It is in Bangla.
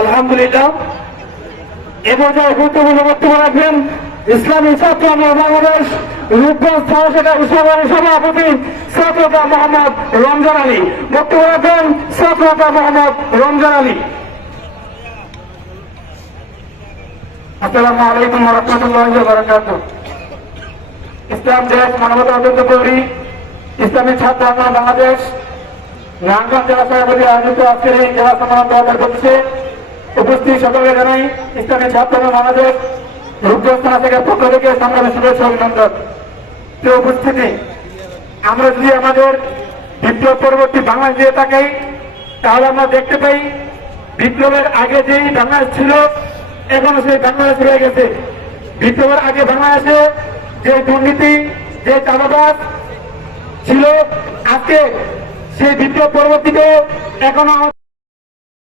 আলহামদুলিল্লাহ। এ পর্যায়ে গুরুত্বপূর্ণ বক্তব্য রাখবেন ইসলামী ছাত্র বাংলাদেশ রূপগঞ্জ থানা শাখার সভাপতি ছাত্রতা মোহাম্মদ রমজান আলী। বক্তব্য রাখবেন ছাত্রতা মোহাম্মদ রমজান আলী। আসসালামু আলাইকুম ওয়া রাহমাতুল্লাহি ওয়া বারাকাতুহু। ইসলাম দেশ মানবতা অত্যন্ত করি ইসলামী ছাত্র আন্দোলন বাংলাদেশ নারায়ণগঞ্জ জেলা সভাপতি আয়োজিত আজকের এই জেলা সম্মেলন করছে উপস্থিত সকলকে জানাই ইসলামী ছাত্র আন্দোলন বাংলাদেশ রূপগঞ্জ থানা শাখার পক্ষ থেকে সংগ্রামী শুভেচ্ছা অভিনন্দন। প্রিয় উপস্থিতি, আমরা যদি আমাদের বিপ্লব পরবর্তী বাংলাদেশ দিয়ে তাকাই তাহলে আমরা দেখতে পাই বিপ্লবের আগে যেই বাংলাদেশ ছিল এখনো সেই বাংলাদেশ রয়ে গেছে। বিপ্লবের আগে বাংলাদেশে যে দুর্নীতি যে চাঁদাবাজ ছিল আজকে সেই বিপ্লব পরবর্তীতে এখনো